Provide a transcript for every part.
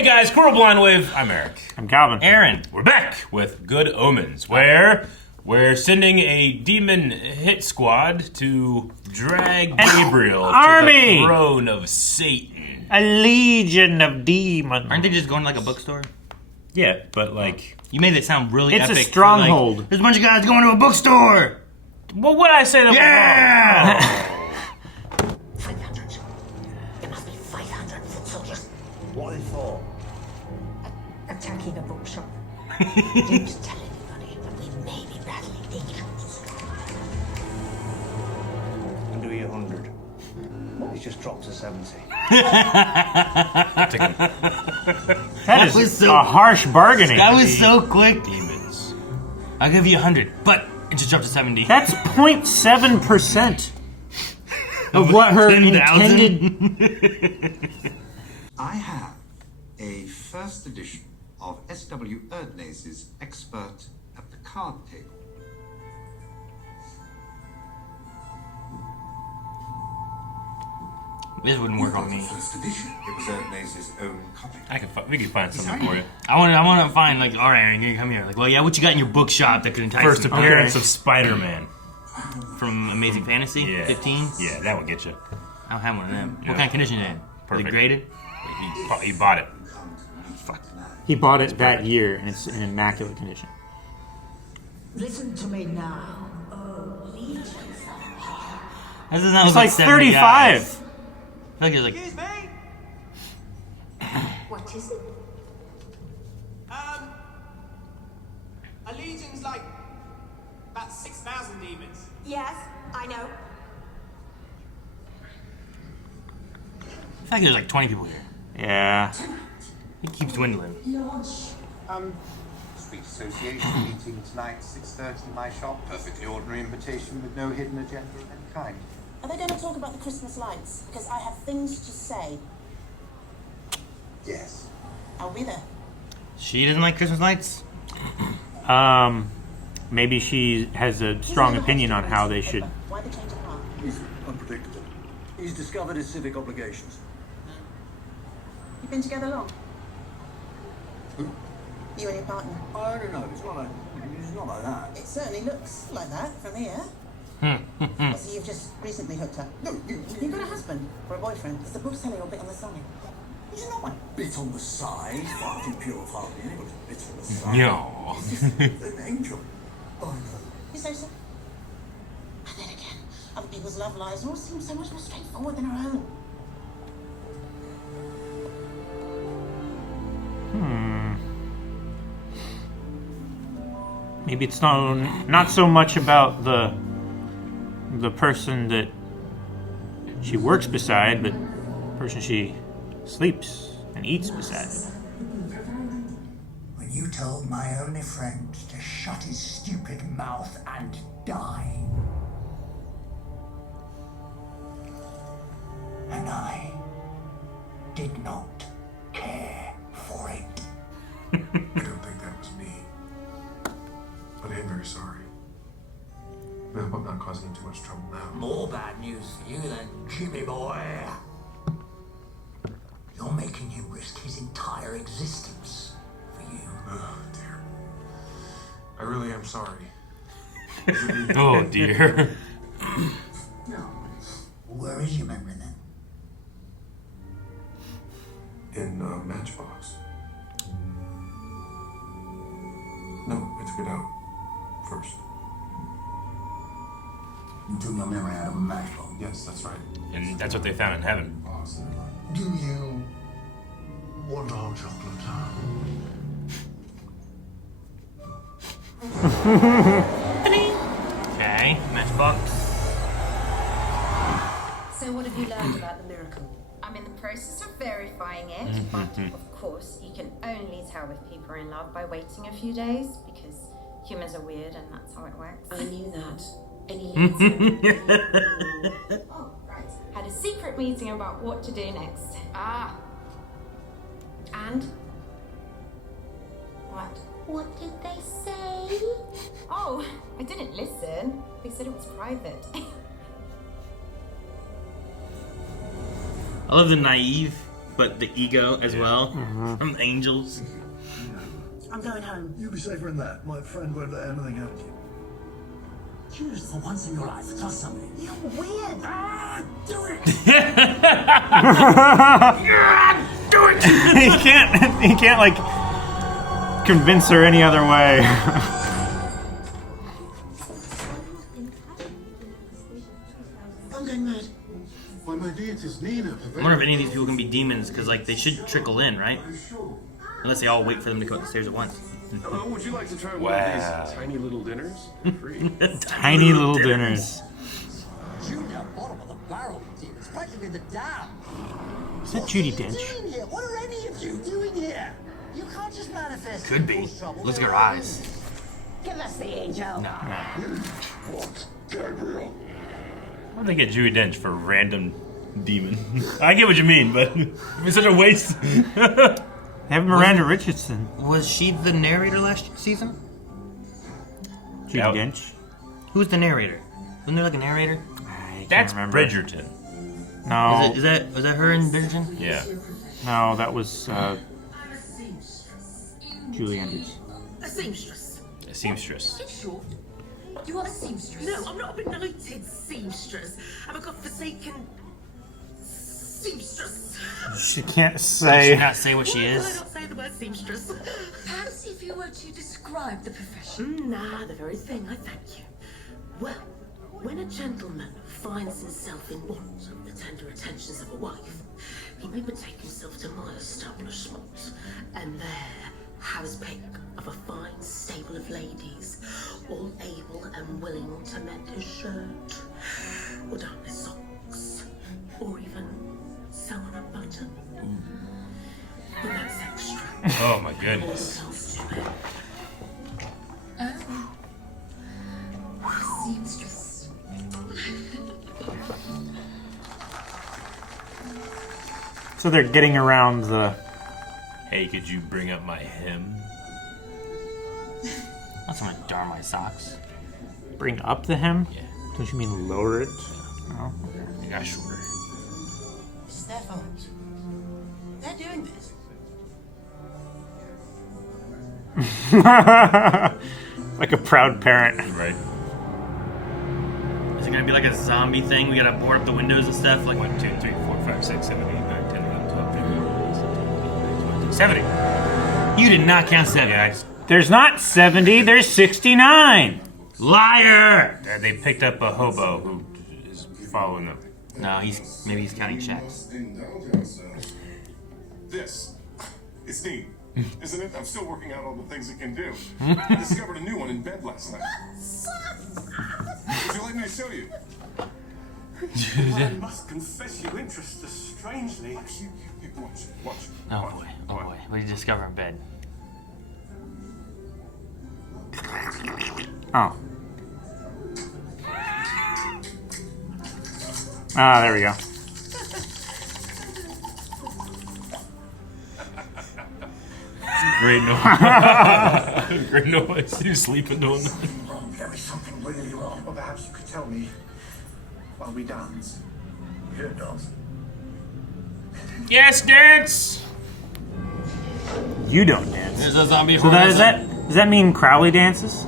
Hey guys, Squirrel Blind Wave. I'm Eric. I'm Calvin. Aaron. We're back with Good Omens, where we're sending a demon hit squad to drag Gabriel to the throne of Satan. A legion of demons. Aren't they just going to like a bookstore? Yeah, but like... You made it sound really epic. It's a stronghold. Like, there's a bunch of guys going to a bookstore! Well, what did I say that Yeah! 500. There must be 500 foot soldiers. What are they for? Attacking a bookshop. Don't tell anybody, but we may be battling demons. I'll do you 100. He's just dropped to 70. That is a harsh bargaining. That was so quick. Demons. I'll give you 100, but it just dropped to 70. That's 0.7% of what her 10,000? intended... I have a first edition of S.W. Erdnäs's Expert at the Card Table. This wouldn't work on me. First edition. It was Erdnäs's own copy. We can find something for you. I want to find like, all right, Aaron, you come here. Like, well, yeah, what you got in your bookshop that could entice First me? appearance of Spider-Man. From Amazing Fantasy? Yeah. 15? Yeah, that would get you. I don't have one of them. Yeah. What kind of condition is it in? Perfect. Is it graded? He bought it. Fuck. He bought it that year, and it's in immaculate condition. Listen to me now. Oh, legions. That does not It's look like 70 35. guys. I feel like Excuse me? What is it? A legion's like about 6,000 demons. Yes, I know. I feel like there's like 20 people here. Yeah. It keeps dwindling. Street Association meeting tonight, 6:30 in my shop. Perfectly ordinary invitation with no hidden agenda of any kind. Are they going to talk about the Christmas lights? Because I have things to say. Yes. I'll be there. She doesn't like Christmas lights? Maybe she has a strong opinion on how they should... Why the change of heart? He's unpredictable. He's discovered his civic obligations. You've been together long? Who? You and your partner? I don't know. It's not like that. It certainly looks like that from here. So you've just recently hooked up? No, You've got a husband or a boyfriend? Is the bookseller a bit on the side? he's not a bit on the side. Far too pure of heart. Anybody's a bit on the side. No. An angel. I know. You say so? And then again, other people's love lives all seem so much more straightforward than our own. Maybe it's not so much about the person that she works beside, but the person she sleeps and eats beside. When you told my only friend to shut his stupid mouth and die. And I did not care for it. I don't think that was me. But I am very sorry. I hope I'm not causing him too much trouble now. More bad news for you then, Jimmy boy. You're making him risk his entire existence for you. Oh, dear. I really am sorry. Oh, dear. Where is your memory then? In a matchbox. No, I took it out first. You took your memory out of a matchbox. Yes, that's right. And that's what they found in heaven. Do you want our chocolate? Okay, matchbox. So what have you learned about the miracle? I'm in the process of verifying it, but of course you can only tell if people are in love by waiting a few days, because humans are weird and that's how it works. I knew that. Any answer? Oh, right. Had a secret meeting about what to do next. Ah. And? What? What did they say? Oh, I didn't listen. They said it was private. I love the naive but the ego as well from angels. I'm going home. You'll be safer in that. My friend won't let anything happen to you. Choose for once in your life. Trust somebody. You're weird. Do it. Do it. He can't like convince her any other way. I'm going mad. Why, my deities, Nina. I wonder if any of these people can be demons, because like they should trickle in, right? Unless they all wait for them to come up the stairs at once. Hello, would you like to try one of these tiny little dinners? Free. Tiny little dinners. Junior bottom of the barrel, demons. Practically the dam. Is that Judi Dench? Doing here? What are any of you doing here? You can't just manifest. Could be. Look at her eyes. Give us the angel. No. What? Gabriel. Why'd they get Judi Dench for random demon? I get what you mean, but it's such a waste. They have Miranda Richardson. Was she the narrator last season? Judi Dench. Who's the narrator? Wasn't there like a narrator? That's remember. Bridgerton. No. Is that her in Bridgerton? Yeah. No, that was Julie Andrews. A seamstress. A seamstress. In short, you are a seamstress. No, I'm not a benighted seamstress. I'm a godforsaken seamstress. She can't Does say. she not say what she Why is? did I not say the word seamstress? Perhaps if you were to describe the profession. Nah, the very thing, I thank you. Well, when a gentleman finds himself in want of the tender attentions of a wife, he may betake himself to my establishment, and there have his pick of a fine stable of ladies, all able and willing to mend his shirt, or darn his socks, or even sew on a button. But that's extra. Oh my goodness. Oh, seamstress. So they're getting around the. Hey, could you bring up my hem? That's gonna darn my socks. Bring up the hem? Yeah. Don't you mean lower it? No. I got shorter. This is their fault. They're doing this. Like a proud parent. Right. Is it gonna be like a zombie thing? We gotta board up the windows and stuff? Like 1, 2, 3, 4, 5, 6, 7, 8, 9, 10, 11, 12, 13, 70. You did not count 7. Yeah, There's not 70, there's 69. Liar! they picked up a hobo who is following them. No, maybe he's counting checks. This. It's neat, isn't it? I'm still working out all the things it can do. I discovered a new one in bed last night. Would you like me to show you? Well, I must confess you interest us strangely. Watch. Oh boy, what did you discover in bed? Oh. Ah, there we go. Great noise. Great noise. He was sleeping doing that. There is something really wrong. Or perhaps you could tell me while we dance. You don't dance. Yes, dance! You don't dance. There's a zombie. So does that mean Crowley dances?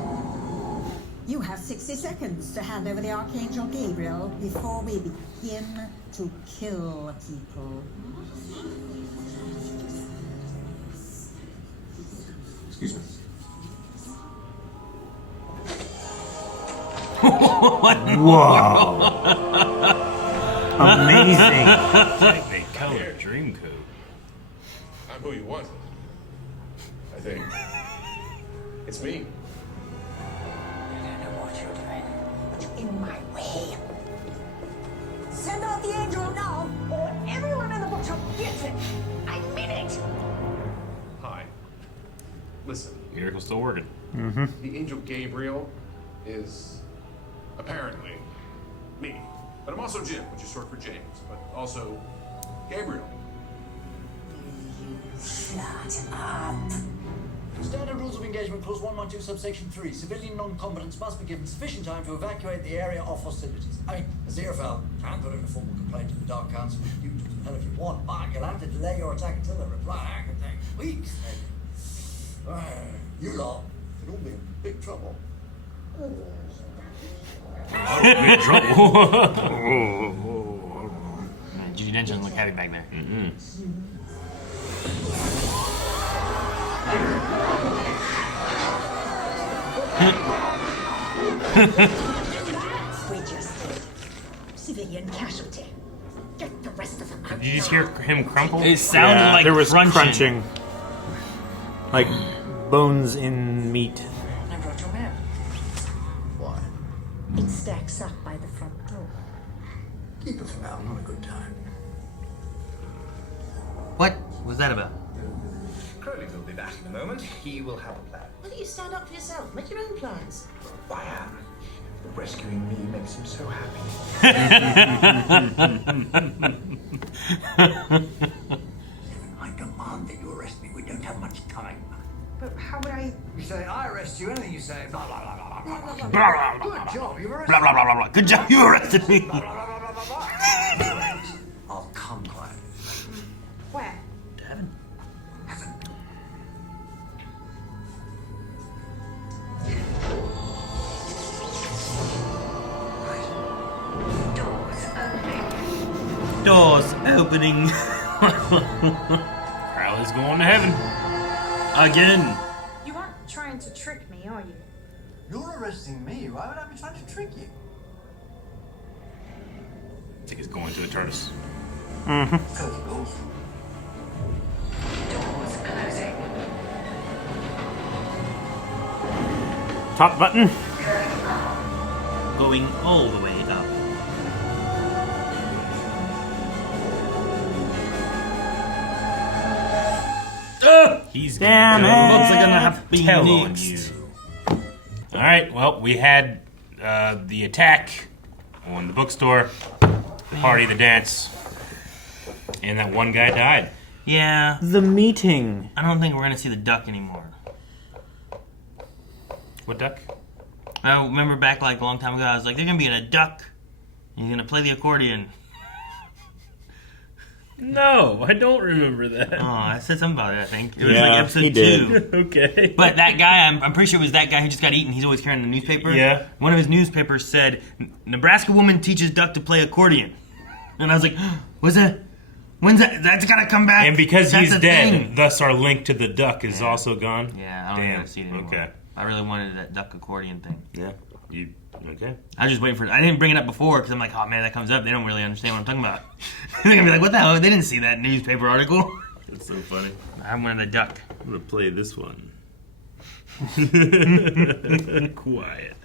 You have 60 seconds to hand over the Archangel Gabriel before we begin to kill people. Excuse me. Whoa. Amazing. Like they color dream code. I'm who you want. I think. It's me. I don't know what you're doing, but you're in my way. Send out the angel now, or everyone in the bookshop gets it. I mean it. Hi. Listen. Miracle's still working. Mm-hmm. The angel Gabriel is apparently me. But I'm also Jim, which is short for James, but also Gabriel. Shut up. Standard rules of engagement, clause 112, subsection 3. Civilian non-combatants must be given sufficient time to evacuate the area of hostilities. I mean, Aziraphale can put in a formal complaint to the Dark Council with due to the Well, if you want, Mark, you'll have to delay your attack until the reply. It could take weeks. You lot could all be in big trouble. Big trouble. Judy Dench doesn't look happy back there. We just did. Civilian casualty. Get the rest of them out. Did you just hear him crumple? It sounded like there was crunching. like bones in meat. I brought your man. Why? It stacks up by the front door. Keep it for now. Not a good time. What was that about? Crowley will be back in a moment. He will have a plan. Why don't you stand up for yourself? Make your own plans. Why, Anne? Rescuing me makes him so happy. I demand that you arrest me. We don't have much time. But how would I? You say, I arrest you. Anything you say, blah, blah, blah, blah, blah, blah. Blah, blah, blah, Good job. You've arrested blah, blah, blah, blah, blah. Good job, you arrested me. I'll come quietly. Where? Heaven. Heaven. Doors opening. Crowley's going to heaven. Again. You aren't trying to trick me, are you? You're arresting me. Why would I be trying to trick you? I think he's going to the TARDIS. Doors closing. Top button. Going all the way up. He's Damn gonna it. Books are gonna have to be tell on next. you. All right. Well, we had the attack on the bookstore, the party, the dance, and that one guy died. Yeah. The meeting. I don't think we're gonna see the duck anymore. What duck? I remember back like a long time ago, I was like, they're gonna be in a duck. And he's gonna play the accordion. No, I don't remember that. Oh, I said something about it, I think. It was Yeah, like episode he 2. did. Okay. But that guy, I'm pretty sure it was that guy who just got eaten. He's always carrying the newspaper. Yeah. One of his newspapers said, Nebraska woman teaches duck to play accordion. And I was like, what's that? When's that? That's gotta come back. And because That's he's a dead, thing. thus our link to the duck is also gone. Yeah, I don't Damn. even see it anymore. Okay. I really wanted that duck accordion thing. Yeah. You okay? I was just waiting for it. I didn't bring it up before because I'm like, oh man, that comes up. They don't really understand what I'm talking about. They're gonna be like, what the hell? They didn't see that newspaper article. That's so funny. I wanted a duck. I'm gonna play this one. Quiet.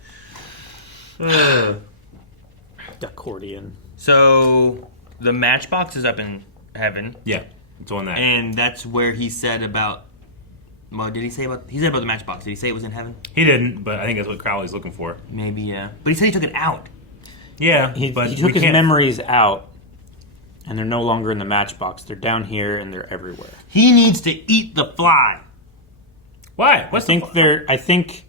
Accordion. So the Matchbox is up in heaven. Yeah, it's on that. And that's where he said about. Well, did he say about? He said about the Matchbox. Did he say it was in heaven? He didn't, but I think that's what Crowley's looking for. Maybe, yeah. But he said he took it out. Yeah, He but took we his can't- memories out, and they're no longer in the matchbox. They're down here, and they're everywhere. He needs to eat the fly. Why? I think they're. I think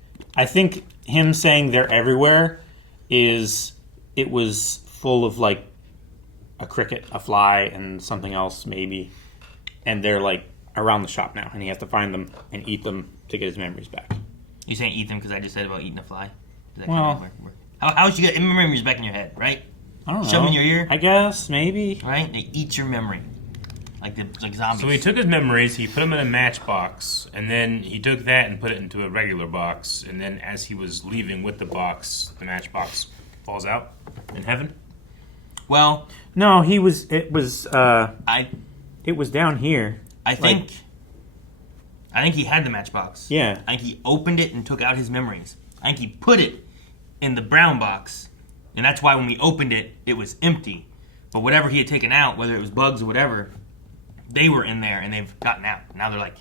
him saying they're everywhere is it was full of like a cricket, a fly, and something else maybe, and they're like around the shop now, and he has to find them and eat them to get his memories back. You saying eat them because I just said about eating a fly? Is that Well- kind of how should you get memories back in your head, right? I don't know. Shove them in your ear, I guess maybe. right? They eat your memory, like zombies. So he took his memories, he put them in a matchbox, and then he took that and put it into a regular box, and then as he was leaving with the box, the matchbox falls out in heaven. Well, No, he was. It was. I It was down here. think he had the Matchbox. Yeah. I think he opened it and took out his memories. I think he put it in the brown box, and that's why when we opened it, it was empty. But whatever he had taken out, whether it was bugs or whatever, they were in there and they've gotten out. Now they're like,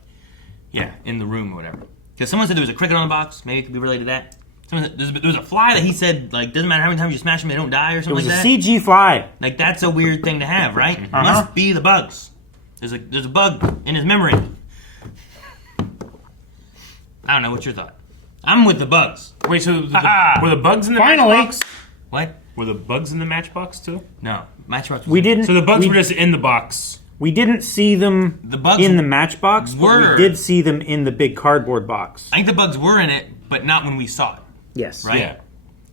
yeah, in the room or whatever. Because someone said there was a cricket on the box. Maybe it could be related to that. Someone said, there was a fly that he said, like, doesn't matter how many times you smash them, they don't die or It something was like a that. CG fly. Like, that's a weird thing to have, right? Uh-huh. Must be the bugs. There's a bug in his memory. I don't know. What's your thought? I'm with the bugs. Wait, so Ha-ha. were the bugs in the Finally. matchbox? What? Were the bugs in the matchbox too? No, matchbox. We didn't. So the bugs were just in the box. We didn't see them The bugs in the matchbox, but were. we did see them in the big cardboard box. I think the bugs were in it, but not when we saw it. Yes. Right? Yeah.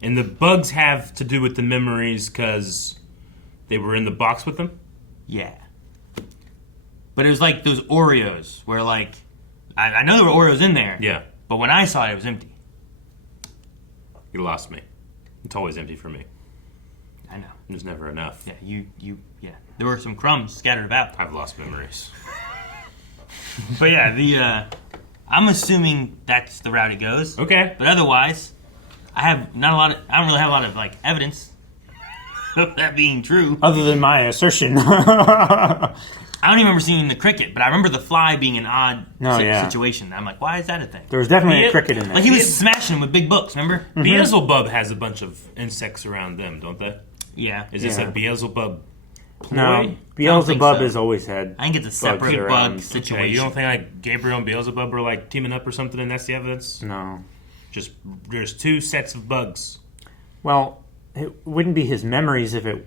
And the bugs have to do with the memories because they were in the box with them? Yeah. But it was like those Oreos where like, I know there were Oreos in there. Yeah. But when I saw it, it was empty. You lost me. It's always empty for me. I know. There's never enough. Yeah, yeah. There were some crumbs scattered about. I've lost memories. But yeah, I'm assuming that's the route it goes. Okay. But otherwise, I don't really have a lot of like evidence of that being true. Other than my assertion. I don't even remember seeing the cricket, but I remember the fly being an odd situation. I'm like, why is that a thing? There was definitely a cricket in there. Like he was smashing with big books, remember? Beelzebub has a bunch of insects around them, don't they? Yeah. Is this a Beelzebub ploy? No, Beelzebub has always had. I think it's a separate bug situation. Okay, you don't think like Gabriel and Beelzebub are like teaming up or something, and that's the evidence? No. Just there's two sets of bugs. Well, it wouldn't be his memories if it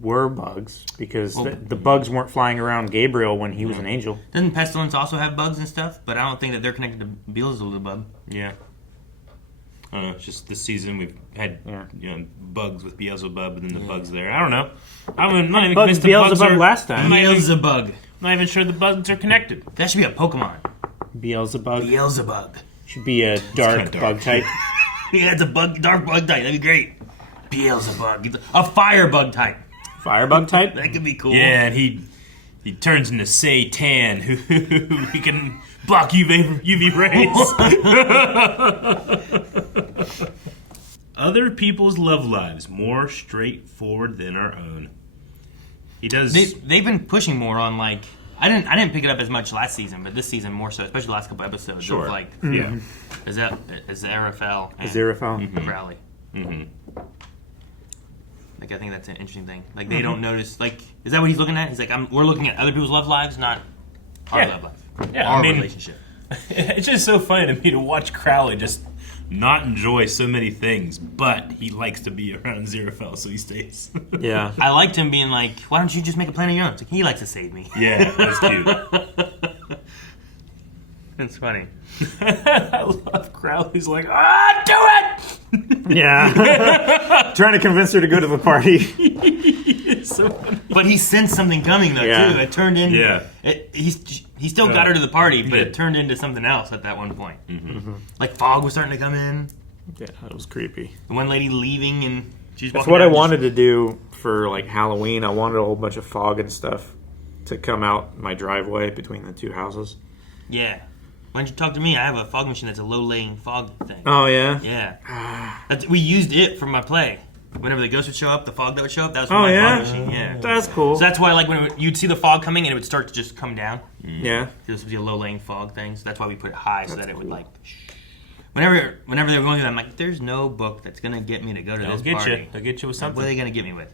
were bugs, because the bugs weren't flying around Gabriel when he was an angel. Doesn't Pestilence also have bugs and stuff? But I don't think that they're connected to Beelzebub. Yeah. I don't know. It's just this season we've had bugs with Beelzebub and then the bugs there. I don't know. I'm not even convinced the bugs are last time. Beelzebub. Not even sure the bugs are connected. That should be a Pokemon. Beelzebub. Beelzebub. Should be a dark bug type. Yeah, it's a dark bug type. That'd be great. Beelzebub. A fire bug type. Firebug type? That could be cool. Yeah, and he turns into Satan, who he can block UV rays. Other people's love lives more straightforward than our own. He does. They've been pushing more on like I didn't pick it up as much last season, but this season more so, especially the last couple episodes. Sure. Of like Aziraphale and Crowley. Mm-hmm. Like I think that's an interesting thing. Like they don't notice. Like is that what he's looking at? He's like, we're looking at other people's love lives, not our love life. Yeah, our relationship. It's just so funny to me to watch Crowley just not enjoy so many things, but he likes to be around Aziraphale, so he stays. Yeah. I liked him being like, why don't you just make a plan of your own? It's like, he likes to save me. Yeah, that's cute. It's funny. I love Crowley's like, do it! Yeah. Trying to convince her to go to the party. It's so funny. But he sensed something coming, though, too. It turned into... Yeah. He still got her to the party, but it turned into something else at that one point. Mm-hmm. Like fog was starting to come in. Yeah, that was creepy. The one lady leaving and she's That's walking what I down wanted to do for like Halloween. I wanted a whole bunch of fog and stuff to come out my driveway between the two houses. Yeah. Why don't you talk to me? I have a fog machine that's a low-laying fog thing. Oh, yeah? Yeah. We used it for my play. Whenever the ghost would show up, the fog that would show up, that was for my fog machine. Yeah. That's cool. So that's why, like, when you'd see the fog coming and it would start to just come down. Yeah. This would be a low-laying fog thing, so that's why we put it high so that it would, like... Whenever they were going through that, I'm like, there's no book that's going to get me to go to this party. They'll get you with something. What are they going to get me with?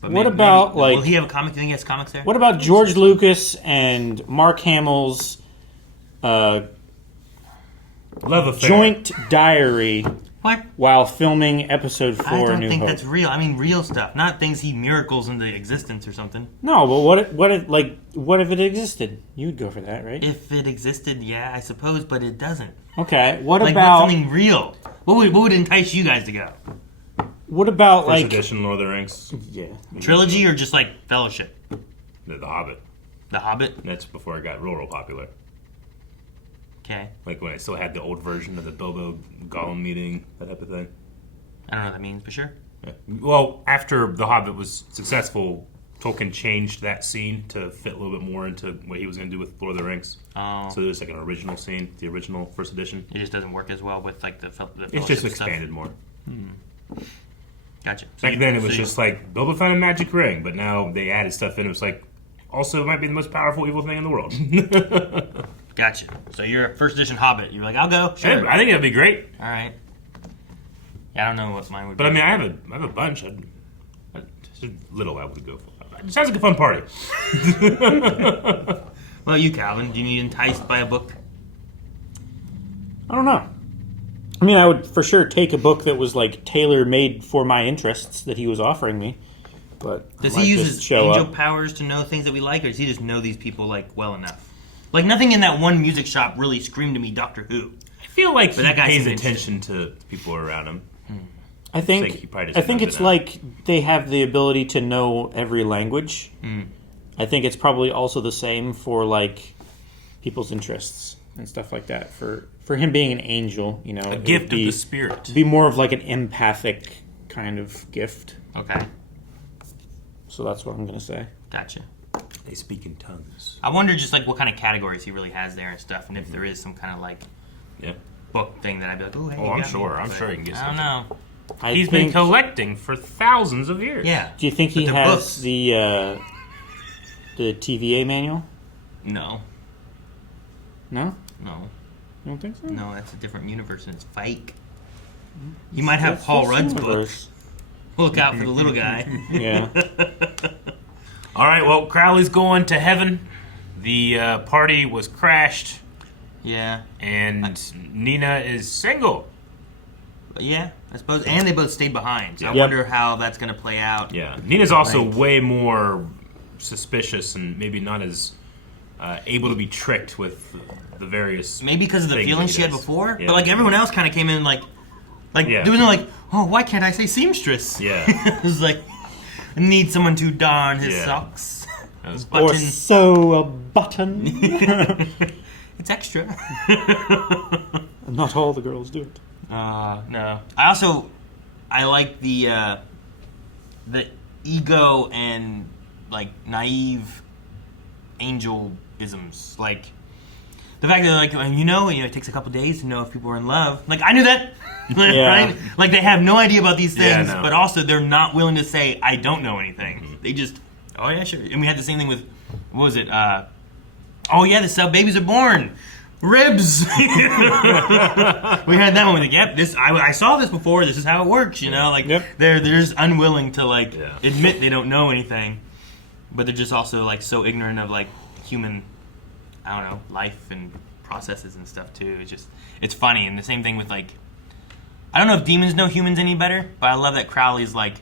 But what about, like... Will he have a comic? Do you think he has comics there? What about George Lucas and Mark Hamill's love affair joint diary What? while filming episode 4 I don't New think Hope? that's real. I mean, real stuff, not things he miracles into existence or something. No, but what if it existed? You'd go for that, right? If it existed, yeah, I suppose, but it doesn't. Okay, what Like, about what's something real? What would entice you guys to go? what about First like edition Lord of the Rings. yeah Trilogy or just like Fellowship? The Hobbit. The Hobbit? That's before it got real popular. Okay. Like when I still had the old version of the Bilbo Gollum meeting, that type of thing. I don't know what that means, but sure. Yeah. Well, after The Hobbit was successful, Tolkien changed that scene to fit a little bit more into what he was going to do with Lord of the Rings. Oh. So there's like an original scene, the original first edition. It just doesn't work as well with like the It's just Fellowship expanded stuff. more. Gotcha. Back then it was just like, Bilbo found a magic ring, but now they added stuff in. It was like, also it might be the most powerful evil thing in the world. Gotcha. So you're a first edition Hobbit. You're like, I'll go. Sure. Yeah, I think that'd be great. All right. Yeah, I don't know what mine would be. But I mean, I have a bunch. Just a little I would go for. It sounds like a fun party. Well, you, Calvin, do you need enticed by a book? I don't know. I mean, I would for sure take a book that was like tailor-made for my interests that he was offering me. But does I he might use just his show angel up. powers to know things that we like, or does he just know these people like well enough? Like nothing in that one music shop really screamed to me Doctor Who. I feel like But he that guy pays seemed attention to people around him. I think he probably doesn't know it's that. like they have the ability to know every language. I think it's probably also the same for like people's interests and stuff like that. For him being an angel, you know, A gift of the spirit. It'd be more of like an empathic kind of gift. Okay. So that's what I'm gonna say. Gotcha. They speak in tongues. I wonder just like what kind of categories he really has there and stuff, and if there is some kind of like book thing that I'd be like, oh, hey, Oh, you I'm got me. sure. I'm But sure he can get I don't something. know. He's been collecting for thousands of years. Yeah. Do you think he But the has books- the TVA manual? No. No? No. You don't think so? No, that's a different universe and it's fake. You might have That's Paul this Rudd's universe. book. Look out for the little guy. Yeah. All right, well, Crowley's going to heaven. The party was crashed. Yeah. And Nina is single. Yeah, I suppose. And they both stayed behind. So I Yep. wonder how that's going to play out. Yeah. Nina's also Like- way more suspicious and maybe not as able to be tricked with the various. Maybe because of the things feelings that she had does. before. Yeah. But like everyone else kind of came in like Yeah. there was no like, oh, why can't I say seamstress? Yeah. It was like, I need someone to darn his Yeah. socks. Or sew a button. It's extra. Not all the girls do it. No. I like the ego and like naive angel-isms. Like the fact that like it takes a couple days to know if people are in love. Like I knew that. Right? Like they have no idea about these things, Yeah, no. but also they're not willing to say I don't know anything. They just oh yeah, sure. And we had the same thing with what was it? Oh yeah, this is how babies are born. Ribs. We had that one. Like, yep, this I saw this before. This is how it works. You know, like they're just unwilling to like admit they don't know anything, but they're just also like so ignorant of like human, I don't know, life and processes and stuff too. It's funny. And the same thing with like, I don't know if demons know humans any better, but I love that Crowley's like,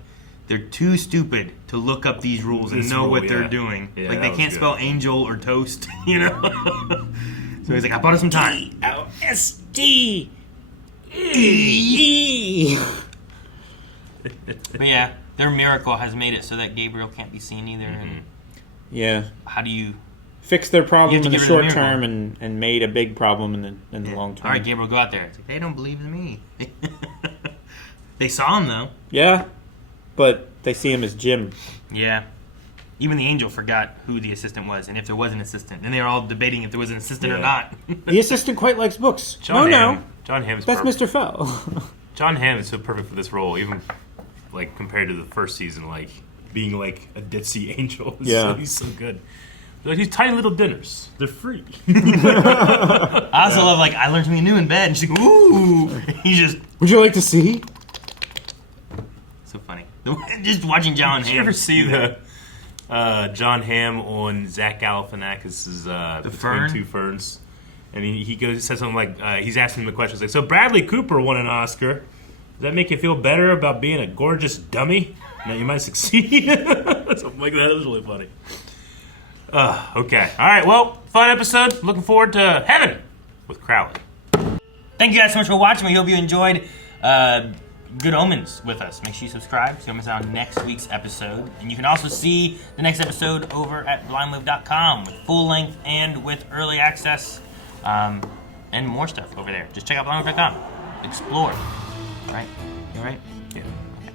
they're too stupid to look up these rules and This know rule, what they're yeah. doing. Yeah, like that they was can't good. spell angel or toast. You know. So he's like, I bought us some time. LSD. But yeah, their miracle has made it so that Gabriel can't be seen either. And Yeah. how do you Fix their You problem have to in the get rid of short the miracle. term and made a big problem in the long term. All right, Gabriel, go out there. It's like, they don't believe in me. They saw him though. Yeah, but they see him as Jim. Yeah. Even the angel forgot who the assistant was and if there was an assistant. And they were all debating if there was an assistant or not. The assistant quite likes books. John no. Hamm. John Hamm is That's perfect. Mr. Fell. John Hamm is so perfect for this role, even like compared to the first season, like being like a ditzy angel. Yeah. He's so good. Like these tiny little dinners, they're free. I also love, like, I learned something new in bed. And she's like, ooh. He just, Would you like to see? so funny. Just watching John Did Hamm. you ever see the John Hamm on Zach Galifianakis' Between Fern? Two Ferns? And he goes says something like he's asking him a question. He's like, so Bradley Cooper won an Oscar. Does that make you feel better about being a gorgeous dummy? And that you might succeed? Something like that. It was really funny. Okay. All right. Well, fun episode. Looking forward to Heaven with Crowley. Thank you guys so much for watching. We hope you enjoyed Good Omens with us. Make sure you subscribe so you don't miss out on next week's episode. And you can also see the next episode over at blindmove.com with full length and with early access and more stuff over there. Just check out blindmove.com. Explore. All right? You all right? Yeah. Okay.